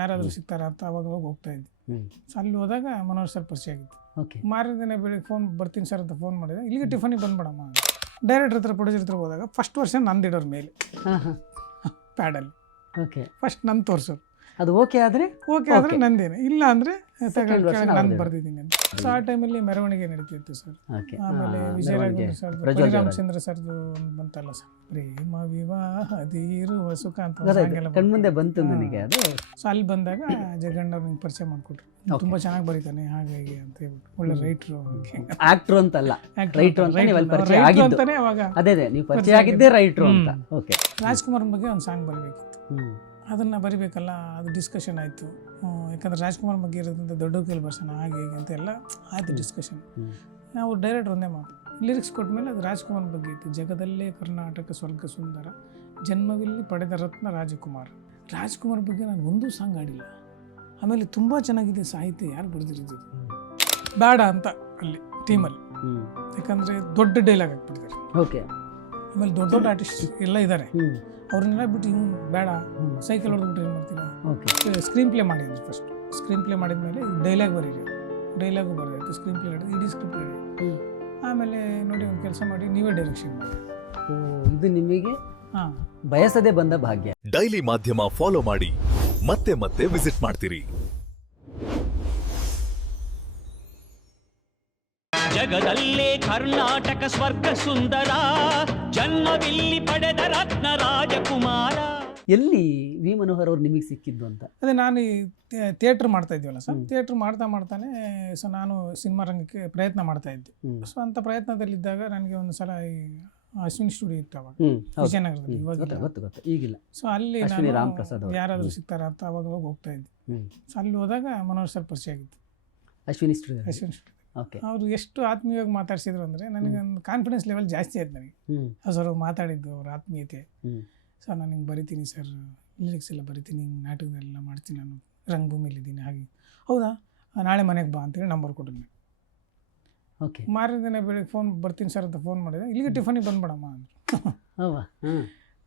ಯಾರಾದರೂ ಸಿಗ್ತಾರ ಅಂತ ಅವಾಗ ಹೋಗ್ತಾ ಇದ್ದೆ. ಸೊ ಅಲ್ಲಿ ಹೋದಾಗ ಮನೋಹರ್ ಸರ್ ಪರಿಚಯ ಆಗಿತ್ತು. ಮಾರನೇ ದಿನ ಬೆಳಿಗ್ಗೆ ಫೋನ್ ಬರ್ತೀನಿ ಸರ್ ಅಂತ ಫೋನ್ ಮಾಡಿದೆ. ಇಲ್ಲಿಗೆ ಟಿಫನಿಗೆ ಬಂದ್ಬಿಡಮ್ಮ. ಡೈರೆಕ್ಟರ್ ಹತ್ರ ಪ್ರೊಡ್ಯೂಸರ್ ಹತ್ರ ಹೋದಾಗ ಫಸ್ಟ್ ವರ್ಷ ನಂದಿಡೋರು ಮೇಲೆ ಪ್ಯಾಡಲ್ಲಿ ಫಸ್ಟ್ ನನ್ನ ತೋರಿಸೋರು. ಅದು ಓಕೆ ಆದರೆ ನಂದೇನೆ, ಇಲ್ಲ ಅಂದರೆ ನಾನು ಬರ್ದಿದ್ದೀನಿ ಅಂತ. ಸೊ ಆ ಟೈಮಲ್ಲಿ ಮೆರವಣಿಗೆ ನಡೀತಿತ್ತು ಸರ್. ಆಮೇಲೆ ವಿಜಯರಾಘವೇಂದ್ರ ಸರ್, ಶ್ರೀರಾಮಚಂದ್ರ ಸರ್ದು ಒಂದು ಬಂತಲ್ಲ ಸರ್, ಪ್ರೇಮ ವಿವಾಹದಿರುವ ಸುಖ ಅಂತ ಕಣ್ಮುಂದೆ ಬಂತು ನನಗೆ ಅದು. ಸೊ ಅಲ್ಲಿ ಬಂದಾಗ ಜಗಣ್ಣವ್ರು ನಿಂಗೆ ಪರಿಚಯ ಮಾಡಿಕೊಟ್ರು. ತುಂಬ ಚೆನ್ನಾಗಿ ಬರೀತಾನೆ ಹಾಗಾಗಿ ಅಂತ ಹೇಳ್ಬಿಟ್ಟು, ಒಳ್ಳೆ ರೈಟ್ರು, ಆಕ್ಟ್ರು ಅಂತಲ್ಲ ರೈಟ್ರು ಅಂತ ನೀವು ಅಲ್ಲಿ ಪರಿಚಯ ಆಗಿದ್ದು. ಅವಾಗ ಅದೇ ನೀವು ಪರಿಚಯ ಆಗಿದ್ದೇ ರೈಟ್ರು ಅಂತ. ಓಕೆ. ರಾಜ್ಕುಮಾರ್ ಬಗ್ಗೆ ಒಂದು ಸಾಂಗ್ ಬರಬೇಕಿತ್ತು, ಅದನ್ನು ಬರಿಬೇಕಲ್ಲ, ಅದು ಡಿಸ್ಕಷನ್ ಆಯಿತು. ಯಾಕಂದರೆ ರಾಜ್ಕುಮಾರ್ ಬಗ್ಗೆ ಇರೋದ್ರಿಂದ ದೊಡ್ಡ ಕೇಳಿ ಬರ್ಸೋಣ ಹಾಗೆ ಹೀಗೆ ಅಂತ ಎಲ್ಲ ಆಯಿತು ಡಿಸ್ಕಷನ್. ನಾವು ಡೈರೆಕ್ಟ್ ಒಂದೇ ಮಾತು, ಲಿರಿಕ್ಸ್ ಕೊಟ್ಮೇಲೆ ಅದು ರಾಜ್ಕುಮಾರ್ ಬಗ್ಗೆ ಇತ್ತು. ಜಗದಲ್ಲೇ ಕರ್ನಾಟಕ ಸ್ವರ್ಗ ಸುಂದರ, ಜನ್ಮವಿಲ್ಲಿ ಪಡೆದ ರತ್ನ ರಾಜಕುಮಾರ್. ರಾಜ್ಕುಮಾರ್ ಬಗ್ಗೆ ನಾನು ಒಂದೂ ಸಾಂಗ್ ಆಡಿಲ್ಲ. ಆಮೇಲೆ ತುಂಬ ಚೆನ್ನಾಗಿದೆ ಸಾಹಿತ್ಯ, ಯಾರು ಬರೆದಿರೋದು ಬೇಡ ಅಂತ ಅಲ್ಲಿ ಟೀಮಲ್ಲಿ, ಯಾಕಂದರೆ ದೊಡ್ಡ ಡೈಲಾಗ್ ಹಾಕ್ಬಿಟ್ಟಿದ್ದಾರೆ. ಓಕೆ. ಆಮೇಲೆ ದೊಡ್ಡ ದೊಡ್ಡ ಆರ್ಟಿಸ್ಟ್ ಎಲ್ಲ ಇದ್ದಾರೆ, ಅವ್ರನ್ನೆಲ್ಲ ಬಿಟ್ಟು ಇವ್ನು ಬೇಡ, ಸೈಕಲ್ ಹೊಡೆದ್ಬಿಟ್ಟು ಏನು ಮಾಡ್ತೀನಿ, ಸ್ಕ್ರೀನ್ ಪ್ಲೇ ಮಾಡಿದ್ರು. ಫಸ್ಟ್ ಸ್ಕ್ರೀನ್ ಪ್ಲೇ ಮಾಡಿದ್ಮೇಲೆ ಡೈಲಾಗ್ ಬರೀರಿ, ಡೈಲಾಗು ಬರೆದಾಯ್ತು, ಸ್ಕ್ರೀನ್ ಪ್ಲೇ ಹಿಡಿದು ಇಡೀ ಸ್ಕ್ರಿಪ್ಟ್ ಹೇಳಿ, ಆಮೇಲೆ ನೋಡಿ ಒಂದು ಕೆಲಸ ಮಾಡಿ ನೀವೇ ಡೈರೆಕ್ಷನ್ ಮಾಡಿ. ಇದು ನಿಮಗೆ ಬಯಸದೆ ಬಂದ ಭಾಗ್ಯ. ಡೈಲಿ ಮಾಧ್ಯಮ ಫಾಲೋ ಮಾಡಿ, ಮತ್ತೆ ಮತ್ತೆ ವಿಸಿಟ್ ಮಾಡ್ತೀರಿ. ಜಗದಲ್ಲೇ ಕರ್ನಾಟಕ ಸ್ವರ್ಗ ಸುಂದರ, ಜನ್ಮವಿಲ್ಲಿ ಪಡೆದ ರತ್ನ ರಾಜಕುಮಾರ. ಎಲ್ಲಿ ವಿ ಮನೋಹರ್ ಅವ್ರು ನಿಮಗೆ ಸಿಕ್ಕಿದ್ದು ಅಂತ? ಅದೇ ನಾನು ಈ ಥಿಯೇಟ್ರ್ ಮಾಡ್ತಾ ಇದ್ದೀವಲ್ಲ ಸರ್, ಥಿಯೇಟ್ರ್ ಮಾಡ್ತಾನೆ ಸೊ ನಾನು ಸಿನಿಮಾ ರಂಗಕ್ಕೆ ಪ್ರಯತ್ನ ಮಾಡ್ತಾ ಇದ್ದೆ. ಸೊ ಅಂಥ ಪ್ರಯತ್ನದಲ್ಲಿದ್ದಾಗ ನನಗೆ ಒಂದು ಸಲ ಈ ಅಶ್ವಿನಿ ಸ್ಟುಡಿಯೋ ಇತ್ತು ಅವಾಗ ವಿಜಯನಗರದಲ್ಲಿ, ಈಗಿಲ್ಲ. ಸೊ ಅಲ್ಲಿ ಯಾರಾದರೂ ಸಿಗ್ತಾರ ಅಂತ ಅವಾಗ ಹೋಗ್ತಾ ಇದ್ದೆ. ಸೊ ಅಲ್ಲಿ ಹೋದಾಗ ಮನೋಹರ್ ಸರ್ ಪರಿಚಯ ಆಗಿತ್ತು, ಅಶ್ವಿನಿ ಸ್ಟುಡಿಯೋ. ಅವರು ಎಷ್ಟು ಆತ್ಮೀಯವಾಗಿ ಮಾತಾಡ್ಸಿದ್ರು ಅಂದರೆ ನನಗೆ ಒಂದು ಕಾನ್ಫಿಡೆನ್ಸ್ ಲೆವೆಲ್ ಜಾಸ್ತಿ ಆಯ್ತು ನನಗೆ. ಸರ್ ಮಾತಾಡಿದ್ದು ಅವ್ರ ಆತ್ಮೀಯತೆ. ಸರ್ ನಾನು ಹಿಂಗೆ ಬರಿತೀನಿ ಸರ್, ಲಿರಿಕ್ಸ್ ಎಲ್ಲ ಬರಿತೀನಿ, ಹಿಂಗೆ ನಾಟಕದಲ್ಲೆಲ್ಲ ಮಾಡ್ತೀನಿ, ನಾನು ರಂಗಭೂಮಿಲಿದ್ದೀನಿ ಹಾಗೆ. ಹೌದಾ, ನಾಳೆ ಮನೆಗೆ ಬಾ ಅಂತೇಳಿ ನಂಬರ್ ಕೊಟ್ಟಿದ್ದೆ. ಓಕೆ. ಮಾರನೇ ದಿನ ಬೆಳಿಗ್ಗೆ ಫೋನ್ ಬರ್ತೀನಿ ಸರ್ ಅಂತ ಫೋನ್ ಮಾಡಿದೆ. ಇಲ್ಲಿಗೆ ಟಿಫನಿಗೆ ಬಂದ್ಬಿಡಮ್ಮ ಅಂದರು.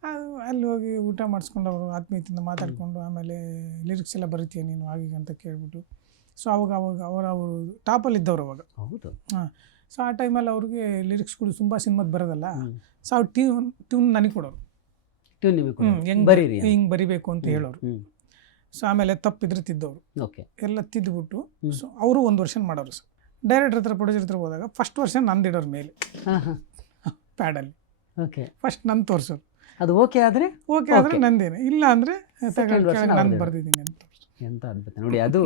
ಅದು ಅಲ್ಲಿ ಹೋಗಿ ಊಟ ಮಾಡಿಸ್ಕೊಂಡು ಅವರು ಆತ್ಮೀಯತೆಯಿಂದ ಮಾತಾಡಿಕೊಂಡು, ಆಮೇಲೆ ಲಿರಿಕ್ಸ್ ಎಲ್ಲ ಬರಿತೀಯ ನೀನು ಹಾಗೆ ಅಂತ ಕೇಳ್ಬಿಟ್ಟು. ಸೊ ಅವಾಗ ಅವರು ಟಾಪಲ್ಲಿದ್ದವ್ರು ಅವಾಗ. ಹೌದು. ಸೊ ಆ ಟೈಮಲ್ಲಿ ಅವ್ರಿಗೆ ಲಿರಿಕ್ಸ್ಗಳು ತುಂಬ ಸಿನಿಮಾದ ಬರೋದಲ್ಲ. ಸೊ ಅವ್ರು ಟ್ಯೂನ್ ನನಗೆ ಕೊಡೋರು, ಹಿಂಗೆ ಬರಿಬೇಕು ಅಂತ ಹೇಳೋರು. ಸೊ ಆಮೇಲೆ ತಪ್ಪಿದ್ರೆ ತಿದ್ದವರು ಎಲ್ಲ ತಿದ್ದುಬಿಟ್ಟು, ಸೊ ಅವರು ಒಂದು ವರ್ಷ ಮಾಡೋರು. ಸರ್ ಡೈರೆಕ್ಟರ್ ಹತ್ರ ಪ್ರೊಡ್ಯೂಸರ್ ಹತ್ರ ಹೋದಾಗ ಫಸ್ಟ್ ವರ್ಷ ನಂದಿಡೋರು ಮೇಲೆ ಪ್ಯಾಡಲ್ಲಿ ಫಸ್ಟ್ ನನ್ನ ತೋರಿಸೋರು. ಅದು ಓಕೆ ಆದರೆ ನಂದೇನೆ, ಇಲ್ಲ ಅಂದರೆ ನಾನು ಬರ್ದಿದ್ದೀನಿ ಅಂತ. ಎಂತ ಅದ್ಭುತ ನೋಡಿ. ಅದು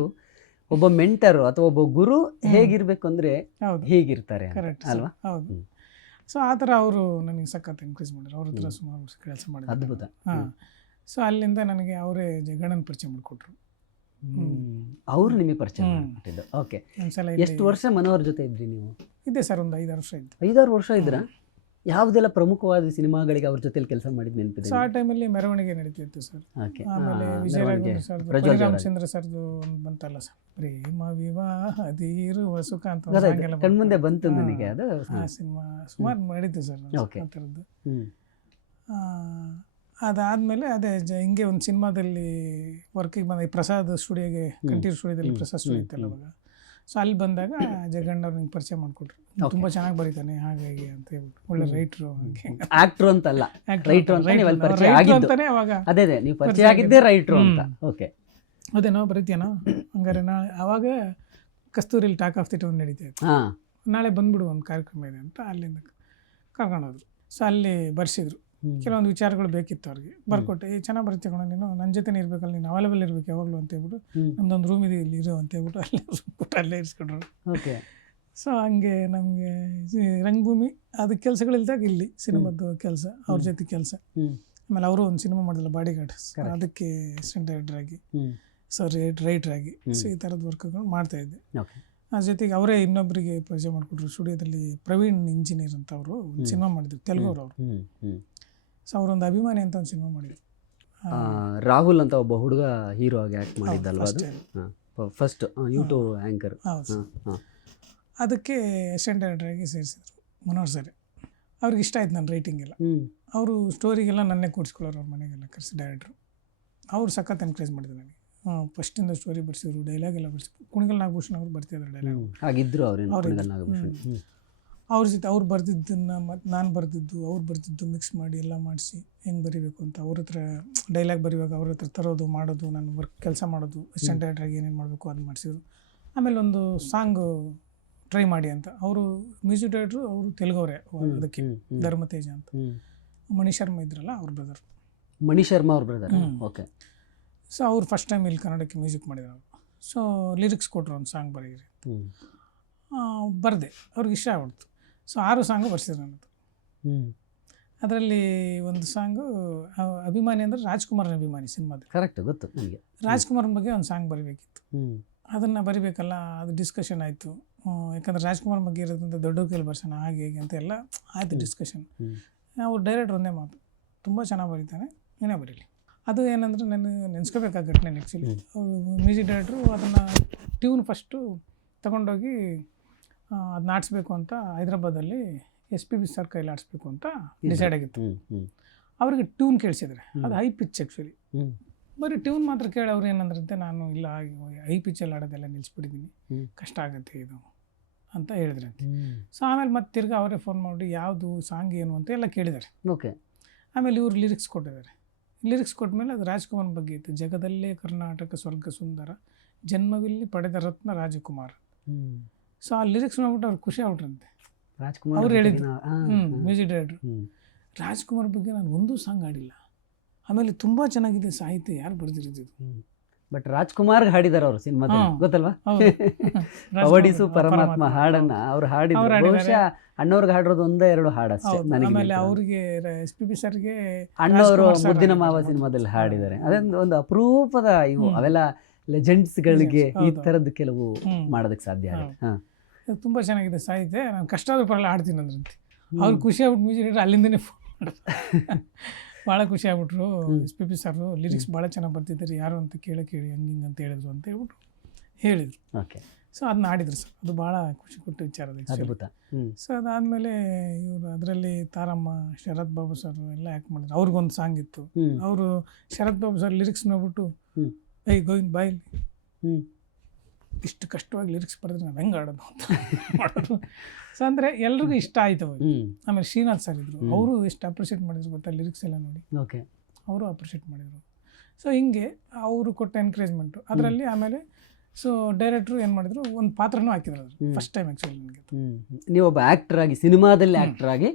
ಒಬ್ಬ ಮೆಂಟರು ಅಥವಾ ಒಬ್ಬ ಗುರು ಹೇಗಿರ್ಬೇಕು ಅಂದರೆ ಹೀಗಿರ್ತಾರೆ ಅಲ್ವಾ? ಹೌದು. ಸೊ ಆ ಥರ ಅವರು ನನಗೆ ಸಖತ್ ಎನ್ಕರೇಜ್ ಮಾಡಿದ್ರು. ಅವ್ರ ಹತ್ರ ಸುಮಾರು ಕೆಲಸ ಮಾಡಿದ್ರು. ಅದ್ಭುತ. ಸೊ ಅಲ್ಲಿಂದ ನನಗೆ ಅವರೇ ಜಗಣ್ಣನ ಪರಿಚಯ ಮಾಡಿಕೊಟ್ರು. ಅವರು ನಿಮಗೆ ಪರಿಚಯ ಮಾಡಿಕೊಟ್ಟಿದ್ದು. ಓಕೆ. ಎಷ್ಟು ವರ್ಷ ಮನೋಹರ್ ಜೊತೆ ಇದ್ರಿ ನೀವು? ಇದ್ದೆ ಸರ್, ಒಂದು 5-6 ವರ್ಷ ಇದ್ದು. 5-6 ವರ್ಷ ಇದ್ರಾ? ಯಾವುದೆಲ್ಲ ಪ್ರಮುಖವಾದ ಸಿನಿಮಾಗಳಿಗೆ ಅವ್ರ ಜೊತೆಲಿ ಕೆಲಸ ಮಾಡಿದ ನೆನಪಿದೆ? ಸೊ ಆ ಟೈಮಲ್ಲಿ ಮೆರವಣಿಗೆ ನಡೀತಿತ್ತು ಸರ್. ಆಮೇಲೆ ವಿಜಯರಾಘವೇಂದ್ರ ಸರ್ದು, ಶ್ರೀರಾಮಚಂದ್ರ ಸರ್ದು ಒಂದು ಬಂತಲ್ಲ ಸರ್, ಪ್ರೇಮ ವಿವಾಹದಿರುವ ಸುಖ ಅಂತ ಕಣ್ಮುಂದೆ ಬಂತು ನನಗೆ. ಅದು ಆ ಸಿನಿಮಾ ಸುಮಾರು ನಡೀತು ಸರ್ ಆ ಥರದ್ದು. ಅದಾದಮೇಲೆ ಅದೇ ಹಿಂಗೆ ಒಂದು ಸಿನಿಮಾದಲ್ಲಿ ವರ್ಕಿಗೆ ಬಂದ, ಈ ಪ್ರಸಾದ್ ಸ್ಟುಡಿಯೋಗೆ, ಕಂಠೀರ್ ಸ್ಟುಡಿಯೋದಲ್ಲಿ ಪ್ರಸಾದ್ ಸ್ಟುಡಿಯೋ ಇತ್ತಲ್ಲ ಅವಾಗ. ಸೊ ಅಲ್ಲಿ ಬಂದಾಗ ಜಗಣ್ಣವ್ರು ನಿಂಗೆ ಪರಿಚಯ ಮಾಡಿಕೊಟ್ರು. ತುಂಬ ಚೆನ್ನಾಗಿ ಬರೀತಾನೆ ಹಾಗೆ ಹೀಗೆ ಅಂತ ಹೇಳ್ಬಿಟ್ಟು, ಒಳ್ಳೆ ರೈಟ್ರು, ಆಕ್ಟ್ರು ಅಂತಲ್ಲ ರೈಟ್ರು ಅಂತ ನೀವು ಅಲ್ಲಿ ಪರಿಚಯ ಆಗಿದ್ದು. ಅವಾಗ ಅದೇ ನೀವು ಪರಿಚಯ ಆಗಿದ್ದೇ ರೈಟ್ರು ಅಂತ. ಓಕೆ. ಅದೇನೋ ಬರೀತೀಯನೋ ಹಂಗಾರೆ ನಾಳೆ ಅವಾಗ ಕಸ್ತೂರಿಲಿ ಟಾಕ್ ಆಫ್ ದಿ ಟೌನ್ ನಡೀತಾ ಇತ್ತು. ನಾಳೆ ಬಂದ್ಬಿಡು ಒಂದು ಕಾರ್ಯಕ್ರಮ ಇದೆ ಅಂತ ಅಲ್ಲಿಂದ ಕರ್ಕೊಂಡೋದ್ರು. ಸೊ ಅಲ್ಲಿ ಬರ್ಸಿದ್ರು. ಕೆಲವೊಂದು ವಿಚಾರಗಳು ಬೇಕಿತ್ತು ಅವ್ರಿಗೆ, ಬರ್ಕೊಟ್ಟೆ. ಚೆನ್ನಾಗಿ ಬರ್ತೀವಿ ನೀನು, ನನ್ನ ಜೊತೆ ಇರಬೇಕಲ್ಲ, ನೀನು ಅವೈಲೇಬಲ್ ಇರಬೇಕು ಯಾವಾಗಲೂ ಅಂತ ಹೇಳ್ಬಿಟ್ಟು, ನಮ್ದೊಂದು ರೂಮ್ ಇದೆ ಇಲ್ಲಿ ಇರೋ ಅಂತ ಹೇಳ್ಬಿಟ್ಟು ಅಲ್ಲೇ ಇರಿಸ್ಕೊಂಡ್ರು. ಓಕೆ. ಸೊ ಹಂಗೆ ನಮಗೆ ರಂಗಭೂಮಿ ಅದು ಕೆಲಸಗಳಿಲ್ದಾಗ ಇಲ್ಲಿ ಸಿನಿಮಾದ್ದು ಕೆಲಸ, ಅವ್ರ ಜೊತೆ ಕೆಲಸ. ಆಮೇಲೆ ಅವರು ಒಂದು ಸಿನಿಮಾ ಮಾಡಿದಲ್ಲ ಬಾಡಿಗಾರ್ಡ್, ಅದಕ್ಕೆ ಅಸಿಸ್ಟೆಂಟ್ ಡೈರೆಕ್ಟರ್ ಆಗಿ, ಸೊ ರೈಟರ್ ಆಗಿ, ಸೊ ಈ ಥರದ ವರ್ಕ್ಗಳು ಮಾಡ್ತಾಯಿದ್ದೆ. ಅದ್ರ ಜೊತೆಗೆ ಅವರೇ ಇನ್ನೊಬ್ಬರಿಗೆ ಪರಿಚಯ ಮಾಡಿಕೊಟ್ರು. ಸ್ಟುಡಿಯೋದಲ್ಲಿ ಪ್ರವೀಣ್ ಇಂಜಿನಿಯರ್ ಅಂತ ಅವರು ಒಂದು ಸಿನಿಮಾ ಮಾಡಿದ್ರು, ತೆಲುಗು ಅವರು. ಸೊ ಅವರೊಂದು ಅಭಿಮಾನಿ ಅಂತ ಒಂದು ಸಿನಿಮಾ ಮಾಡಿದ್ರು. ರಾಹುಲ್ ಅಂತ ಒಬ್ಬ ಹುಡುಗ ಹೀರೋ ಆಗಿ ಆ್ಯಕ್ಟ್ ಮಾಡಿದ್ದಲ್ವ ಅದು? First YouTube anchor. ಅದಕ್ಕೆ ಅಸಿಸ್ಟೆಂಟ್ ಡೈರೆಕ್ಟರಾಗಿ ಸೇರಿಸಿದ್ರು ಮನೋಹರ್ ಸರ್. ಅವ್ರಿಗೆ ಇಷ್ಟ ಆಯ್ತು ನನ್ನ ರೈಟಿಂಗ್ ಎಲ್ಲ. ಅವರು ಸ್ಟೋರಿಗೆಲ್ಲ ನನ್ನೇ ಕೂಡಿಸ್ಕೊಳ್ಳೋರು, ಅವ್ರ ಮನೆಗೆಲ್ಲ ಕರೆಸಿ ಡೈರೆಕ್ಟ್ರು. ಅವ್ರು ಸಖತ್ ಎನ್ಕರೇಜ್ ಮಾಡಿದ್ರು ನನಗೆ. ಫಸ್ಟಿಂದ ಸ್ಟೋರಿ ಬರ್ಸಿದ್ರು, ಡೈಲಾಗ್ ಎಲ್ಲ ಬರ್ಸಿದ್ರು. ಕುಣಿಗಲ್ ನಾಗಭೂಷಣ್ ಅವ್ರು ಬರ್ತಿದ್ರು ಡೈಲಾಗ್. ಆಗಿದ್ರು ಅವ್ರ ಜೊತೆ ಅವ್ರು ಬರ್ದಿದ್ದನ್ನು ಮತ್ತು ನಾನು ಬರ್ದಿದ್ದು ಅವ್ರು ಬರ್ದಿದ್ದು ಮಿಕ್ಸ್ ಮಾಡಿ ಎಲ್ಲ ಮಾಡಿಸಿ ಹೆಂಗೆ ಬರೀಬೇಕು ಅಂತ ಅವ್ರ ಹತ್ರ ಡೈಲಾಗ್ ಬರೆಯುವಾಗ ಅವ್ರ ಹತ್ರ ತರೋದು ಮಾಡೋದು, ನಾನು ವರ್ಕ್ ಕೆಲಸ ಮಾಡೋದು, ಅಸಿಸ್ಟೆಂಟ್ ಡೈರೆಕ್ಟ್ರಾಗಿ ಏನೇನು ಮಾಡಬೇಕು ಅದು ಮಾಡಿಸಿದ್ರು. ಆಮೇಲೆ ಒಂದು ಸಾಂಗು ಟ್ರೈ ಮಾಡಿ ಅಂತ ಅವರು ಮ್ಯೂಸಿಕ್ ಡೈರೆಕ್ಟ್ರು, ಅವರು ತೆಲುಗವರೇ ಅದಕ್ಕೆ, ಧರ್ಮತೇಜ ಅಂತ. ಮಣಿ ಶರ್ಮಾ ಇದ್ರಲ್ಲ ಅವ್ರ ಬ್ರದರ್, ಮಣಿ ಶರ್ಮಾ ಅವ್ರ ಬ್ರದರ್. ಓಕೆ. ಸೊ ಅವ್ರು ಫಸ್ಟ್ ಟೈಮ್ ಇಲ್ಲಿ ಕನ್ನಡಕ್ಕೆ ಮ್ಯೂಸಿಕ್ ಮಾಡಿದ್ರು. ಸೊ ಲಿರಿಕ್ಸ್ ಕೊಟ್ಟರು, ಒಂದು ಸಾಂಗ್ ಬರೀರಿ. ಬರೆದೆ, ಅವ್ರಿಗೆ ಇಷ್ಟ ಆಗ್ಬಿಡ್ತು. ಸೊ 6 ಸಾಂಗು ಬರ್ಸಿದ್ರು ನನ್ನದು. ಅದರಲ್ಲಿ ಒಂದು ಸಾಂಗು ಅಭಿಮಾನಿ ಅಂದರೆ ರಾಜ್ಕುಮಾರ್ನ ಅಭಿಮಾನಿ ಸಿನಿಮಾದ. ಕರೆಕ್ಟ್, ಗೊತ್ತು ನನಗೆ. ರಾಜ್ಕುಮಾರ್ನ ಬಗ್ಗೆ ಒಂದು ಸಾಂಗ್ ಬರೀಬೇಕಿತ್ತು. ಅದನ್ನು ಬರಿಬೇಕಲ್ಲ, ಅದು ಡಿಸ್ಕಷನ್ ಆಯಿತು. ಯಾಕಂದರೆ ರಾಜ್ಕುಮಾರ್ ಬಗ್ಗೆ ಇರೋದ್ರಿಂದ ದೊಡ್ಡ ಕೈಲಿ ಬರ್ಸೋಣ ಹಾಗೆ ಹೀಗೆ ಅಂತ ಎಲ್ಲ ಆಯಿತು ಡಿಸ್ಕಷನ್. ಅವ್ರು ಡೈರೆಕ್ಟ್ರ್ ಒಂದೇ ಮಾತು, ತುಂಬ ಚೆನ್ನಾಗಿ ಬರೀತಾನೆ, ನೀನೇ ಬರೀಲಿ. ಅದು ಏನಂದರೆ ನನಗೆ ನೆನೆಸ್ಕೋಬೇಕಾದ ಘಟನೆ. ಆ್ಯಕ್ಚುಲಿ ಮ್ಯೂಸಿಕ್ ಡೈರೆಕ್ಟ್ರು ಅದನ್ನು ಟ್ಯೂನ್ ಫಸ್ಟು ತೊಗೊಂಡೋಗಿ ಅದನ್ನ ಆಡಿಸ್ಬೇಕು ಅಂತ ಹೈದ್ರಾಬಾದಲ್ಲಿ SPB ಸರ್ ಕೈಲಿ ಆಡಿಸ್ಬೇಕು ಅಂತ ಡಿಸೈಡ್ ಆಗಿತ್ತು. ಅವ್ರಿಗೆ ಟ್ಯೂನ್ ಕೇಳಿಸಿದ್ರೆ ಅದು ಹೈ ಪಿಚ್. ಆ್ಯಕ್ಚುಲಿ ಬರೀ ಟ್ಯೂನ್ ಮಾತ್ರ ಕೇಳಿ ಅವ್ರು ಏನಂದ್ರಂತೆ, ನಾನು ಇಲ್ಲ ಹೈ ಪಿಚ್ಚಲ್ಲಿ ಆಡೋದೆಲ್ಲ ನಿಲ್ಲಿಸ್ಬಿಟ್ಟಿದ್ದೀನಿ, ಕಷ್ಟ ಆಗುತ್ತೆ ಇದು ಅಂತ ಹೇಳಿದ್ರಂತೆ. ಸೊ ಆಮೇಲೆ ಮತ್ತೆ ತಿರ್ಗಿ ಅವರೇ ಫೋನ್ ಮಾಡಿ ಯಾವುದು ಸಾಂಗ್ ಏನು ಅಂತ ಎಲ್ಲ ಕೇಳಿದ್ದಾರೆ. ಓಕೆ. ಆಮೇಲೆ ಇವರು ಲಿರಿಕ್ಸ್ ಕೊಟ್ಟಿದ್ದಾರೆ. ಲಿರಿಕ್ಸ್ ಕೊಟ್ಟಮೇಲೆ ಅದು ರಾಜ್ಕುಮಾರ್ ಬಗ್ಗೆ ಇತ್ತು. ಜಗದಲ್ಲೇ ಕರ್ನಾಟಕ ಸ್ವರ್ಗ ಸುಂದರ, ಜನ್ಮವಿಲ್ಲಿ ಪಡೆದ ರತ್ನ ರಾಜಕುಮಾರ್. ಸೊ ಆ ಲಿರಿಕ್ಸ್ ನೋಡ್ಬಿಟ್ಟು ಅವ್ರು ಖುಷಿ ಆಗ್ಬಿಟ್ರಂತೆ. ರಾಜ್ಕುಮಾರ್ ಅವ್ರು ಹೇಳಿದ್ರು, ಮ್ಯೂಸಿಕ್ ಡೈರೆಕ್ಟ್ರು, ರಾಜ್ಕುಮಾರ್ ಬಗ್ಗೆ ನಾನು ಒಂದೂ ಸಾಂಗ್ ಆಡಿಲ್ಲ, ಆಮೇಲೆ ತುಂಬ ಚೆನ್ನಾಗಿದೆ ಸಾಹಿತ್ಯ, ಯಾರು ಬರೆದಿರೋದು. ಬಟ್ ರಾಜ್ಕುಮಾರ್ ಹಾಡಿದಾರೆ ಅವರು ಸಿನಿಮಾದಲ್ಲಿ, ಗೊತ್ತಲ್ವಾ? ಪವಡಿಸು ಪರಮಾತ್ಮ ಹಾಡನ್ನ ಅವ್ರು ಹಾಡಿದ್ರು. ಬಹುಶಃ ಅಣ್ಣವ್ರಿಗೆ ಹಾಡಿರೋದು 1-2 ಹಾಡು ಅಷ್ಟೇ. ಆಮೇಲೆ ಅವ್ರಿಗೆ SPB ಸರ್ಗೆ ಅಣ್ಣವರು ಮುದ್ದಿನ ಮಾವ ಸಿನಿಮಾದಲ್ಲಿ ಹಾಡಿದ್ದಾರೆ. ಅದೊಂದು ಅಪರೂಪದ ಇವು, ಅವೆಲ್ಲ ಲೆಜೆಂಡ್ಸ್ಗಳಿಗೆ ಈ ಥರದ್ದು ಕೆಲವು ಮಾಡೋದಕ್ಕೆ ಸಾಧ್ಯ ಆಗುತ್ತೆ. ತುಂಬ ಚೆನ್ನಾಗಿದೆ ಸಾಹಿತ್ಯ, ನಾನು ಕಷ್ಟ ಆದ್ರೂ ಪರಲ್ಲ ಹಾಡ್ತೀನಿ ಅಂದ್ರಂತೆ. ಅವ್ರು ಖುಷಿ ಆಗ್ಬಿಟ್ಟು ಮ್ಯೂಸಿಕ್ ಡೈರೆಕ್ಟರ್ ಅಲ್ಲಿಂದನೇ ಫೋನ್ ಮಾಡಿದ್ರು. ಭಾಳ ಖುಷಿ ಆಗ್ಬಿಟ್ರು. SPB ಸರ್ರು ಲಿರಿಕ್ಸ್ ಭಾಳ ಚೆನ್ನಾಗಿ ಬರ್ತಿದ್ದಾರೆ, ಯಾರು ಅಂತ ಕೇಳಿ ಹಂಗಿಂಗೆ ಅಂತ ಹೇಳಿದ್ರು ಅಂತ ಹೇಳ್ಬಿಟ್ಟು ಹೇಳಿದರು. ಓಕೆ. ಸೊ ಅದನ್ನ ಆಡಿದ್ರು ಸರ್. ಅದು ಭಾಳ ಖುಷಿ ಕೊಟ್ಟು ವಿಚಾರ. ಸೊ ಅದಾದಮೇಲೆ ಇವರು ಅದರಲ್ಲಿ ತಾರಮ್ಮ, ಶರತ್ ಬಾಬು ಸರ್ ಎಲ್ಲ ಆ್ಯಕ್ಟ್ ಮಾಡಿದ್ರು. ಅವ್ರಿಗೊಂದು ಸಾಂಗ್ ಇತ್ತು. ಅವರು ಶರತ್ ಬಾಬು ಸರ್ ಲಿರಿಕ್ಸ್ ನೋಡ್ಬಿಟ್ಟು, ಐ ಗೋವಿಂದ್ ಬಾಯ್ಲಿ ಇಷ್ಟು ಕಷ್ಟವಾಗಿ ಲಿರಿಕ್ಸ್ ಬರೆದ್ರೆ ನಾವು ಹೆಂಗೆ ಆಡೋದು ಅಂತ ಮಾಡೋರು. ಸೊ ಅಂದರೆ ಎಲ್ರಿಗೂ ಇಷ್ಟ ಆಯ್ತು ಅವಾಗ. ಆಮೇಲೆ ಶ್ರೀನಾಥ್ ಸರ್ ಇದ್ರು, ಅವರು ಎಷ್ಟು ಅಪ್ರಿಷಿಯೇಟ್ ಮಾಡಿದ್ರು ಗೊತ್ತಾ ಲಿರಿಕ್ಸ್ ಎಲ್ಲ ನೋಡಿ. ಓಕೆ. ಅವರು ಅಪ್ರಿಷಿಯೇಟ್ ಮಾಡಿದರು. ಸೊ ಹಿಂಗೆ ಅವರು ಕೊಟ್ಟ ಎನ್ಕರೇಜ್ಮೆಂಟು ಅದರಲ್ಲಿ. ಆಮೇಲೆ ಸೊ ಡೈರೆಕ್ಟ್ರು ಏನು ಮಾಡಿದ್ರು, ಒಂದು ಪಾತ್ರನೂ ಹಾಕಿದ್ರು. ಅದು ಫಸ್ಟ್ ಟೈಮ್ ಆ್ಯಕ್ಚುಲಿ ನನಗೆ. ನೀವೊಬ್ಬ ಆ್ಯಕ್ಟರ್ ಆಗಿ, ಸಿನಿಮಾದಲ್ಲಿ ಆ್ಯಕ್ಟರ್ ಆಗಿ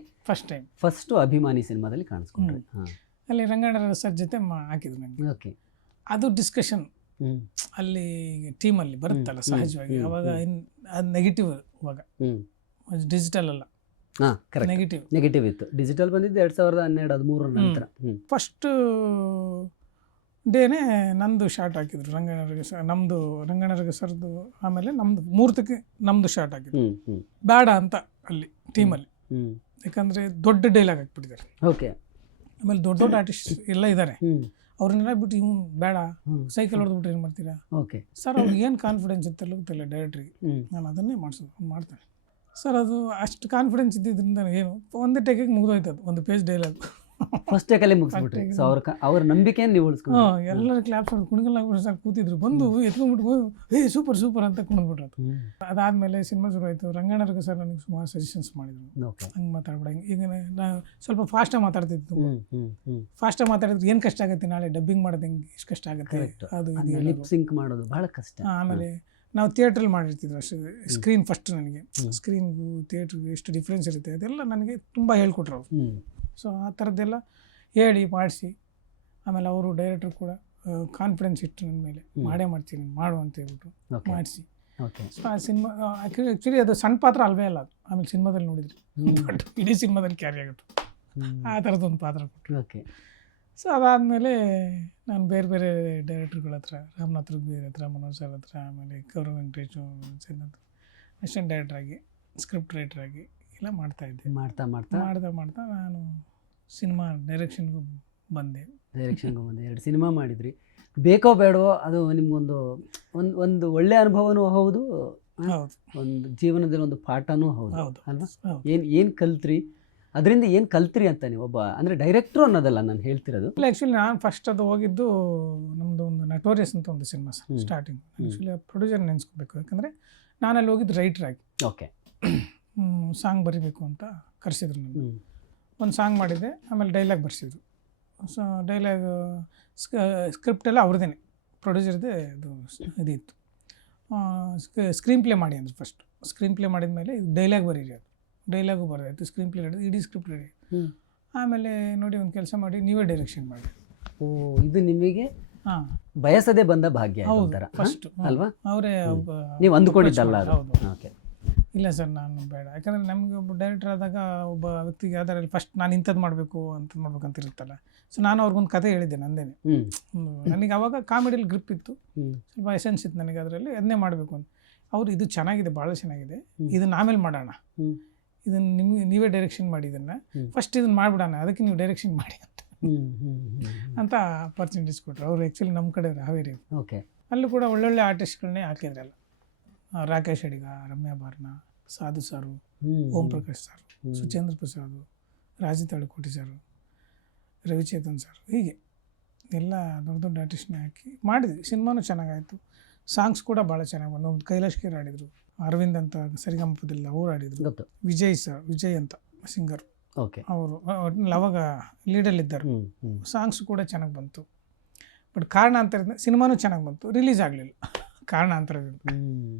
ಫಸ್ಟು ಅಭಿಮಾನಿ ಸಿನಿಮಾದಲ್ಲಿ ಕಾಣಿಸ್ಕೊಂಡ್ರಿ. ಅಲ್ಲಿ ರಂಗಣ್ಣ ಸರ್ ಜೊತೆ ಹಾಕಿದ್ರು ನನಗೆ. ಓಕೆ. ಅದು ಡಿಸ್ಕಷನ್ ಅಲ್ಲಿ ಟೀಮಲ್ಲಿ ಬರುತ್ತಲ್ಲ ಸಹಜವಾಗಿ. ಅವಾಗ ಅದು ನೆಗೆಟಿವ್, ಅವಾಗ ಡಿಜಿಟಲ್ ಅಲ್ಲ, ನೆಗೆಟಿವ್ ಇತ್ತು. ಡಿಜಿಟಲ್ ಬಂದಿದ್ದು 2012-13 ನಂತರ. ಫಸ್ಟ್ ಡೇನೇ ನಂದು ಶಾರ್ಟ್ ಹಾಕಿದ್ರು ನಮ್ಮದು ರಂಗಣ್ಣರಿಗೆ ಸರ್ದು. ಆಮೇಲೆ ನಮ್ಮದು ಮುಹೂರ್ತಕ್ಕೆ ನಮ್ಮದು ಶಾರ್ಟ್ ಹಾಕಿದ್ರು. ಬೇಡ ಅಂತ ಅಲ್ಲಿ ಟೀಮಲ್ಲಿ, ಯಾಕಂದರೆ ದೊಡ್ಡ ಡೈಲಾಗ್ ಹಾಕ್ಬಿಟ್ಟಿದ್ದಾರೆ. ಓಕೆ. ಆಮೇಲೆ ದೊಡ್ಡ ದೊಡ್ಡ ಆರ್ಟಿಸ್ಟ್ ಎಲ್ಲ ಇದ್ದಾರೆ, ಅವ್ರನ್ನೆಲ್ಲ ಬಿಟ್ಟು ಇವ್ನು ಬೇಡ, ಸೈಕಲ್ ಹೊಡೆದ್ಬಿಟ್ಟು ಏನು ಮಾಡ್ತೀರಾ? ಓಕೆ ಸರ್, ಅವ್ರಿಗೆ ಏನು ಕಾನ್ಫಿಡೆನ್ಸ್ ಇತ್ತಲ್ಲ ಗೊತ್ತಿಲ್ಲ ಡೈರೆಕ್ಟ್ರಿಗೆ. ನಾನು ಅದನ್ನೇ ಮಾಡ್ತಾನೆ ಸರ್. ಅದು ಅಷ್ಟು ಕಾನ್ಫಿಡೆನ್ಸ್ ಇದ್ದಿದ್ದರಿಂದ ಏನು ಒಂದೇ ಟೇಕಿಗೆ ಮುಗಿದೋಯ್ತು. ಅದು ಒಂದು ಪೇಜ್ ಡೈಲಾಗ್ ಫಸ್ಟ್ ಟೇಕಲ್ಲೇ ಮುಗಿಸ್ಬಿಟ್ರಿ. ಸೊ ಅವ್ರ ನಂಬಿಕೆಯನ್ನು ನೀವು ಉಳಿಸ್ಕೊಂಡು ಎಲ್ಲರೂ ಕ್ಲಾಪ್ಸ್ ಹೊಡೆದು ಕುಣಿಗಲ್ ಸರ್ ಕೂತಿದ್ರು, ಬಂದು ಎತ್ಕೊಂಡ್ಬಿಟ್ಟು ಸೂಪರ್ ಸೂಪರ್ ಅಂತ ಕುಣಿದ್ಬಿಟ್ರು. ಅದಾದಮೇಲೆ ಸಿನಿಮಾ ಶುರು ಆಯಿತು. ರಂಗಣ್ಣರಿಗೆ ಸರ್ ನನಗೆ ಸುಮಾರು ಸಜೆಷನ್ಸ್ ಮಾಡಿದ್ರು, ಹಂಗೆ ಮಾತಾಡ್ಬೇಡ, ಈಗ ನಾನು ಸ್ವಲ್ಪ ಫಾಸ್ಟಾಗಿ ಮಾತಾಡ್ತಿದ್ದು. ಫಾಸ್ಟಾಗಿ ಮಾತಾಡಿದ್ರೆ ಏನು ಕಷ್ಟ ಆಗುತ್ತೆ, ನಾಳೆ ಡಬ್ಬಿಂಗ್ ಮಾಡೋದು ಹೆಂಗೆ ಎಷ್ಟು ಕಷ್ಟ ಆಗುತ್ತೆ, ಅದು ಲಿಪ್ ಸಿಂಕ್ ಮಾಡೋದು ಭಾಳ ಕಷ್ಟ. ಆಮೇಲೆ ನಾವು ಥಿಯೇಟ್ರಲ್ಲಿ ಮಾಡಿರ್ತಿದ್ವಿ ಅಷ್ಟೇ. ಸ್ಕ್ರೀನ್ ಫಸ್ಟ್ ನನಗೆ ಸ್ಕ್ರೀನ್ಗೂ ಥಿಯೇಟ್ರಿಗೂ ಎಷ್ಟು ಡಿಫ್ರೆನ್ಸ್ ಇರುತ್ತೆ ಅದೆಲ್ಲ ನನಗೆ ತುಂಬ ಹೇಳ್ಕೊಟ್ರು ಅವರು. ಸೊ ಆ ಥರದ್ದೆಲ್ಲ ಹೇಳಿ ಮಾಡಿಸಿ, ಆಮೇಲೆ ಅವರು ಡೈರೆಕ್ಟ್ರು ಕೂಡ ಕಾನ್ಫಿಡೆನ್ಸ್ ಇಟ್ಟು ನನ್ನ ಮೇಲೆ ಮಾಡೇ ಮಾಡ್ತೀನಿ ಮಾಡು ಅಂತ ಹೇಳ್ಬಿಟ್ಟು ಮಾಡಿಸಿ. ಸೊ ಆ ಸಿನಿಮಾ ಆ್ಯಕ್ಚುಲಿ ಅದು ಸಣ್ಣ ಪಾತ್ರ ಅಲ್ವೇ ಅಲ್ಲ ಅದು. ಆಮೇಲೆ ಸಿನಿಮಾದಲ್ಲಿ ನೋಡಿದ್ರಿ, ಬಟ್ ಇಡೀ ಸಿನಿಮಾದಲ್ಲಿ ಕ್ಯಾರಿ ಆಗಿತ್ತು ಆ ಥರದ್ದೊಂದು ಪಾತ್ರ ಕೊಟ್ಟರು. ಓಕೆ. ಸೊ ಅದಾದಮೇಲೆ ನಾನು ಬೇರೆ ಬೇರೆ ಡೈರೆಕ್ಟ್ರುಗಳ ಹತ್ರ, ರಾಮನಾಥ್ ರುಗ್ವೀರ್ ಹತ್ರ, ಮನೋಜ್ ಸರ್ ಹತ್ರ, ಆಮೇಲೆ ಗೌರವ್ ವೆಂಕಟೇಶ್ ಅಸಿಸ್ಟೆಂಟ್ ಡೈರೆಕ್ಟ್ರಾಗಿ, ಸ್ಕ್ರಿಪ್ಟ್ ರೈಟ್ರಾಗಿ ಎಲ್ಲ ಮಾಡ್ತಾಯಿದ್ದೆ. ಮಾಡ್ತಾ ನಾನು ಸಿನಿಮಾ ಡೈರೆಕ್ಷನ್ಗೂ ಬಂದೆ. 2 ಸಿನಿಮಾ ಮಾಡಿದ್ರಿ. ಬೇಕೋ ಬೇಡವೋ ಅದು ನಿಮ್ಗೊಂದು ಒಂದು ಒಳ್ಳೆ ಅನುಭವನೂ ಹೌದು, ಒಂದು ಜೀವನದಲ್ಲಿ ಒಂದು ಪಾಠನೂ ಹೌದು ಅಲ್ವಾ? ಏನು ಕಲ್ತ್ರಿ ಅದರಿಂದ ಏನು ಕಲ್ತ್ರಿ ಅಂತ ನೀವು ಒಬ್ಬ ಅಂದರೆ ಡೈರೆಕ್ಟ್ರು ಅನ್ನೋದಲ್ಲ ನಾನು ಹೇಳ್ತಿರೋದು. ಇಲ್ಲ, ಆ್ಯಕ್ಚುಲಿ ನಾನು ಫಸ್ಟ್ ಅದು ಹೋಗಿದ್ದು ನಮ್ಮದು ಒಂದು ನಟೋರಿಯಸ್ ಅಂತ ಒಂದು ಸಿನಿಮಾ ಸ್ಟಾರ್ಟಿಂಗ್. ಆ್ಯಕ್ಚುಲಿ ಪ್ರೊಡ್ಯೂಸರ್ ನೆನೆಸ್ಕೋಬೇಕು, ಯಾಕಂದರೆ ನಾನಲ್ಲಿ ಹೋಗಿದ್ದು ರೈಟ್ರ್ ಆಗಿ. ಓಕೆ. ಸಾಂಗ್ ಬರೀಬೇಕು ಅಂತ ಕರೆಸಿದ್ರು ನನಗೆ. ಒಂದು ಸಾಂಗ್ ಮಾಡಿದ್ದೆ, ಆಮೇಲೆ ಡೈಲಾಗ್ ಬರ್ಸಿದ್ರು. ಸೊ ಡೈಲಾಗ್ ಸ್ಕ್ರಿಪ್ಟ್ ಎಲ್ಲ ಅವ್ರದ್ದೇ, ಪ್ರೊಡ್ಯೂಸರ್ದೇ ಇದು ಇದಿತ್ತು. ಸ್ಕ್ರೀನ್ ಪ್ಲೇ ಮಾಡಿ ಅಂದರು ಫಸ್ಟ್. ಸ್ಕ್ರೀನ್ ಪ್ಲೇ ಮಾಡಿದ ಮೇಲೆ ಇದು ಡೈಲಾಗ್ ಬರೀರಿ, ಅದು ಡೈಲಾಗು ಬರೋದಾಯ್ತು, ಸ್ಕ್ರೀನ್ ಪ್ಲೇ ಹಿಡಿದು ಇಡೀ ಸ್ಕ್ರಿಪ್ಟ್ ರೆಡಿ. ಆಮೇಲೆ ನೋಡಿ ಒಂದು ಕೆಲಸ ಮಾಡಿ ನೀವೇ ಡೈರೆಕ್ಷನ್ ಮಾಡಿ. ಓ, ಇದು ನಿಮಗೆ ಹಾಂ ಬಯಸದೇ ಬಂದ ಭಾಗ್ಯ ಹೌದು ಫಸ್ಟ್ ಅಲ್ವಾ? ಅವರೇ ನೀವು ಅಂದ್ಕೊಂಡಿದ್ದಲ್ಲ ಅದು. ಹೌದು. ಓಕೆ. ಇಲ್ಲ ಸರ್, ನಾನು ಬೇಡ, ಯಾಕಂದರೆ ನಮಗೆ ಒಬ್ಬ ಡೈರೆಕ್ಟರ್ ಆದಾಗ ಒಬ್ಬ ವ್ಯಕ್ತಿಗೆ ಯಾವ್ದಾರಲ್ಲಿ ಫಸ್ಟ್ ನಾನು ಇಂಥದ್ದು ಮಾಡಬೇಕು ಅಂಥದ್ದು ಮಾಡ್ಬೇಕಂತ ಇರುತ್ತಲ್ಲ. ಸೊ ನಾನು ಅವ್ರಿಗೊಂದು ಕತೆ ಹೇಳಿದ್ದೆ ನಂದೇನೆ. ನನಗೆ ಅವಾಗ ಕಾಮಿಡಿಯಲ್ಲಿ ಗ್ರಿಪ್ ಇತ್ತು, ಸ್ವಲ್ಪ ಎಸೆನ್ಸ್ ಇತ್ತು ನನಗೆ ಅದರಲ್ಲಿ, ಅದನ್ನೇ ಮಾಡಬೇಕು ಅಂತ. ಅವರು ಇದು ಚೆನ್ನಾಗಿದೆ, ಭಾಳ ಚೆನ್ನಾಗಿದೆ, ಇದನ್ನ ಆಮೇಲೆ ಮಾಡೋಣ, ಇದನ್ನು ನಿಮಗೆ ನೀವೇ ಡೈರೆಕ್ಷನ್ ಮಾಡಿ, ಇದನ್ನು ಫಸ್ಟ್ ಇದನ್ನು ಮಾಡಿಬಿಡೋಣ, ಅದಕ್ಕೆ ನೀವು ಡೈರೆಕ್ಷನ್ ಮಾಡಿ ಅಂತ ಅಪರ್ಚುನಿಟೀಸ್ ಕೊಟ್ಟರು. ಅವರು ಆ್ಯಕ್ಚುಲಿ ನಮ್ಮ ಕಡೆ ಹಾವೇರಿ. ಓಕೆ. ಅಲ್ಲೂ ಕೂಡ ಒಳ್ಳೊಳ್ಳೆ ಆರ್ಟಿಸ್ಟ್ಗಳನ್ನೇ ಹಾಕಿದ್ರಲ್ಲ, ರಾಕೇಶ್ ಅಡಿಗ, ರಮ್ಯಾ ಬಾರ್ನ, ಸಾಧು ಸಾರು, ಓಂ ಪ್ರಕಾಶ್ ಸಾರು, ಸುಚೇಂದ್ರ ಪ್ರಸಾದ್, ರಾಜಿ ತಾಳುಕೋಟಿ ಸಾರು, ರವಿಚೇತನ್ ಸರ್, ಹೀಗೆ ಎಲ್ಲ ದೊಡ್ಡ ದೊಡ್ಡ ಆರ್ಟಿಸ್ಟ್ನೇ ಹಾಕಿ ಮಾಡಿದ್ವಿ. ಸಿನಿಮಾನೂ ಚೆನ್ನಾಗಾಯಿತು, ಸಾಂಗ್ಸ್ ಕೂಡ ಭಾಳ ಚೆನ್ನಾಗಿ ಬಂದು. ಒಂದು ಕೈಲಾಶ್ ಕೇರ್ ಆಡಿದರು, ಅರವಿಂದ್ ಅಂತ ಸರಿಗಮಪದಿಲ್ಲ ಅವ್ರು ಆಡಿದರು, ವಿಜಯ್ ಅಂತ ಸಿಂಗರ್ ಓಕೆ, ಅವರು ಅವಾಗ ಲೀಡಲ್ಲಿದ್ದರು. ಸಾಂಗ್ಸು ಕೂಡ ಚೆನ್ನಾಗಿ ಬಂತು. ಬಟ್ ಕಾರಣಾಂತರದಿಂದ ಸಿನಿಮಾನೂ ಚೆನ್ನಾಗಿ ಬಂತು, ರಿಲೀಸ್ ಆಗಲಿಲ್ಲ ಕಾರಣಾಂತರದಿಂದ.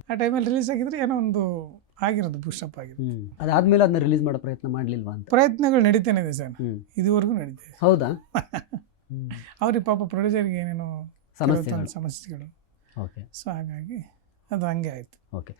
ಆ ಟೈಮಲ್ಲಿ ರಿಲೀಸ್ ಆಗಿದ್ರೆ ಏನೋ ಒಂದು ಆಗಿರೋದು, ಬೂಸ್ಟಪ್ ಆಗಿರೋದು. ಅದಾದ್ಮೇಲೆ ಅದನ್ನ ರಿಲೀಸ್ ಮಾಡೋ ಪ್ರಯತ್ನ ಮಾಡಲಿಲ್ವಾ ಅಂತ? ಪ್ರಯತ್ನಗಳು ನಡೀತಾನೆ ಇದೆ ಸರ್, ಇದುವರೆಗೂ ನಡೀತಿದೆ. ಹೌದಾ? ಅವ್ರಿಗೆ ಪಾಪ ಪ್ರೊಡ್ಯೂಸರ್ಗೆ ಏನೇನೋ ಸಮಸ್ಯೆಗಳು. ಓಕೆ. ಸೊ ಹಾಗಾಗಿ ಅದು ಹಂಗೆ ಆಯಿತು. ಓಕೆ.